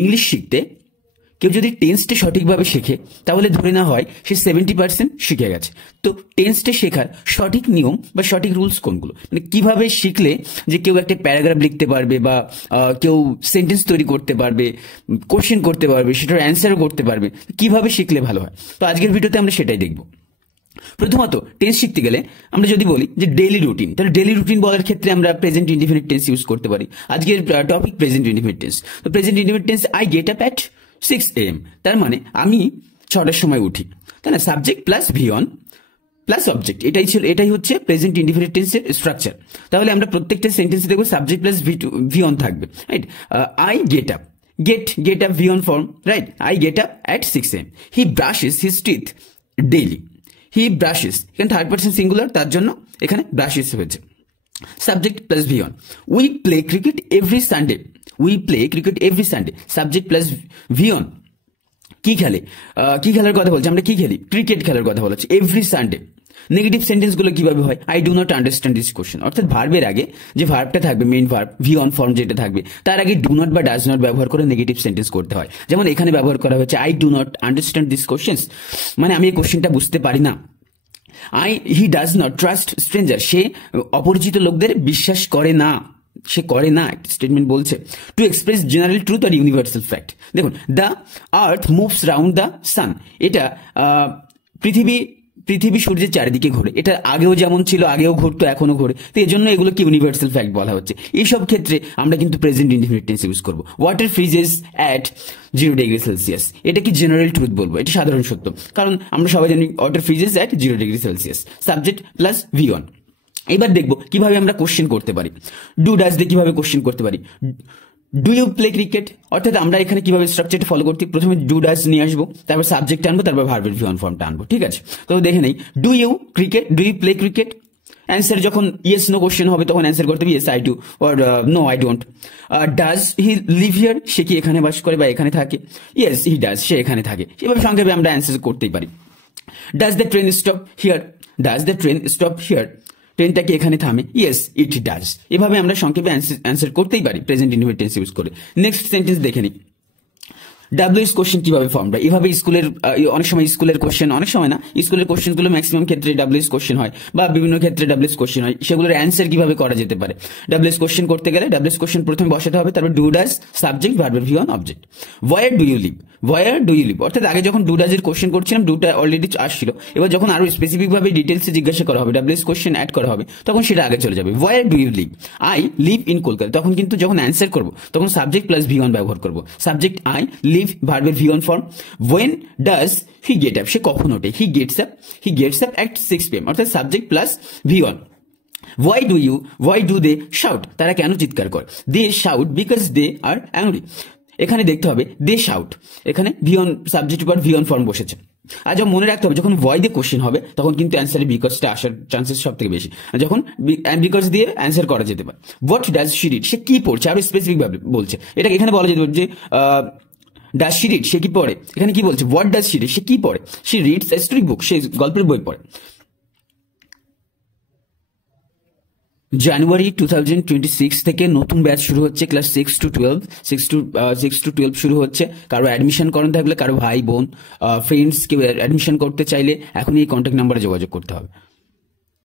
English শিখতে কেউ যদি টেন্সটা সঠিকভাবে শেখে তাহলে ধরে না হয় সে 70% শিখে গেছে। তো টেন্সটা শেখার সঠিক নিয়ম বা সঠিক রুলস কোনগুলো, মানে কিভাবে শিখলে যে কেউ একটা প্যারাগ্রাফ লিখতে পারবে বা কেউ সেন্টেন্স তৈরি করতে পারবে, কোশ্চেন করতে পারবে, সেটার অ্যান্সারও করতে পারবে, কিভাবে শিখলে ভালো হয়। তো আজকের ভিডিওতে আমরা সেটাই দেখব। প্রথমত টেন্স শিখতে গেলে আমরা যদি বলি যে ডেইলি রুটিন, তাহলে ডেইলি রুটিন বলার ক্ষেত্রে আমরা প্রেজেন্ট ইনডিফিনিট টেন্স ইউজ করতে পারি। আজকের টপিক প্রেজেন্ট ইনডিফিনিট টেন্স। তো present indefinite tense I get up at 6 AM, তার মানে আমি 6টার সময় উঠি, তাই না? Subject plus V on plus object, এটাই হচ্ছে প্রেজেন্ট ইনডিফিনিট টেন্সের স্ট্রাকচার। তাহলে আমরা প্রত্যেকটা সেন্টেন্সে দেখবো সাবজেক্ট প্লাস ভি অন থাকবে, right? I get up, get up V on form, right? I get up at 6 AM, he brushes his teeth daily, he brushes, এখানে থার্ড পারসন সিঙ্গুলার, তার জন্য এখানে ব্রাশেস হয়েছে। Subject plus V on, we play cricket every Sunday, we play cricket every Sunday, subject plus V on, কি খেলে, কি খেলার কথা বলছে, আমরা কি খেলি, ক্রিকেট খেলার কথা বলছি এভরি সানডে। নেগেটিভ সেন্টেন্স গুলো কিভাবে হয়, I do not understand this question, অর্থাৎ ভার্বের আগে যে ভার্বটা থাকবে, main verb V on form যেটা থাকবে, তার আগে ডু নট বা ডাজ নট ব্যবহার করে নেগেটিভ সেন্টেন্স করতে হয়। যেমন এখানে ব্যবহার করা হয়েছে I do not understand this question, মানে আমি এই কোশ্চেনটা বুঝতে পারি না। He does not trust stranger, সে অপরিচিত লোকদের বিশ্বাস করে না, সে করে না, একটা স্টেটমেন্ট বলছে। টু এক্সপ্রেস জেনারেল ট্রুথ আর ইউনিভার্সাল ফ্যাক্ট, দেখুন the earth moves round the sun, এটা পৃথিবী সূর্যের চারিদিকে ঘোরে, এটা আগেও যেমন ছিল, আগেও ঘুরতো, এখনো ঘোরে, তো এই জন্য এগুলোকে ইউনিভার্সাল ফ্যাক্ট বলা হচ্ছে। এইসব ক্ষেত্রে আমরা কিন্তু প্রেজেন্ট ইনডিফিনিট টেন্স ইউজ করবো। ওয়াটার ফ্রিজেস অ্যাট 0°C, এটা কি জেনারেল ট্রুথ বলবো, এটা সাধারণ সত্য, কারণ আমরা সবাই জানি water freezes at 0°C, subject plus V on. এবার দেখবো কিভাবে আমরা কোশ্চেন করতে পারি, ডু ডাজ দিয়ে কিভাবে কোশ্চেন করতে পারি। ডু ইউ প্লে ক্রিকেট, অর্থাৎ আমরা এখানে কিভাবে স্ট্রাকচারটা ফলো করতে, প্রথমে ডু ডাজ নিয়ে আসবো, তারপর সাবজেক্ট আনবো, তারপর ভার্বের ভি অন ফর্মটা আনবো, ঠিক আছে? তো দেখে নেই, do you play cricket, answer যখন ইয়েস নো কোশ্চেন হবে তখন অ্যান্সার করতে হবে yes I do or no I don't. Does he live here, সে কি এখানে বাস করে বা এখানে থাকে, ইয়েস হি ডাজ, সে এখানে থাকে। এভাবে সংক্ষেপে আমরা অ্যান্সার করতেই পারি। Does the train stop here, does the train stop here, ট্রেনটা কি এখানে থামে, ইয়েস ইট ডাজ। এভাবে আমরা সংক্ষেপে অ্যান্সার করতেই পারি প্রেজেন্ট ইনডিফিনিট টেন্স ইউজ করে। নেক্সট সেন্টেন্স দেখে নিই, ডাব্লিউএস কোশ্চেন কিভাবে ফর্ম হয়। এভাবে স্কুলের অনেক সময় স্কুলের কোশ্চেন, অনেক সময় না, স্কুলের কোশ্চেনগুলো ম্যাক্সিমাম ক্ষেত্রে ডাব্লিউএস কোশ্চেন হয় বা বিভিন্ন ক্ষেত্রে ডাব্লিউএস কোশ্চেন হয়, সেগুলোর অ্যান্সার কিভাবে করা যেতে পারে। ডাব্লিউএস কোশ্চেন করতে গেলে ডাব্লিউএস কোশ্চেন প্রথমে বসাতে হবে, তারপর ডু ডাজ, সাবজেক্ট, ভার্বের V one, object. Where do you live, where do you live, অর্থাৎ আগে যখন ডু ডাজের কোশ্চেন করছিলাম ডুটা অলরেডি আসছিল, এবার যখন আরো স্পেসিফিক ভাবে ডিটেলসে জিজ্ঞাসা করা হবে, ডাব্লিউএস কোশ্চেন অ্যাড করা হবে, তখন সেটা আগে চলে যাবে। Where do you live, I live in Kolkata, তখন কিন্তু যখন অ্যান্সার করবো তখন সাবজেক্ট প্লাস ভি অন ব্যবহার করবো, সাবজেক্ট আই, লিভ ভার্বের V on form. When does he get up, সে কখন ওঠে, he gets up at 6 PM, অর্থাৎ subject plus V on. why do they shout, তারা কেন চিৎকার করে, they shout because they are angry, এখানে দেখতে হবে দে শাউট, এখানে ভি অন সাবজেক্ট পর ভি অন ফর্ম বসেছে। আর যখন মনে রাখতে হবে যখন ভয় দিয়ে কোশ্চেন হবে তখন কিন্তু অ্যান্সারে বিকজটা আসার চান্সেস সব থেকে বেশি, যখন বিকজ দিয়ে অ্যান্সার করা যেতে পারে। হোয়াট ডাজ শি রিড, সে কি পড়ছে, আরো স্পেসিফিক ভাবে বলছে, এটাকে এখানে বলা যেতে পারে যে ডাজ শি রিড, সে কি পড়ে, এখানে কি বলছে হোয়াট ডাজ শি রিড, সে কি পড়ে, she reads a story book, সে গল্পের বই পড়ে। জানুয়ারি 2026 থেকে নতুন ব্যাচ শুরু হচ্ছে, ক্লাস 6 to 12 শুরু হচ্ছে। কারো অ্যাডমিশন করানো থাকলে, কারো ভাই বোন ফ্রেন্ডস কেউ অ্যাডমিশন করতে চাইলে এখনই এই কন্ট্যাক্ট নাম্বারে যোগাযোগ করতে হবে।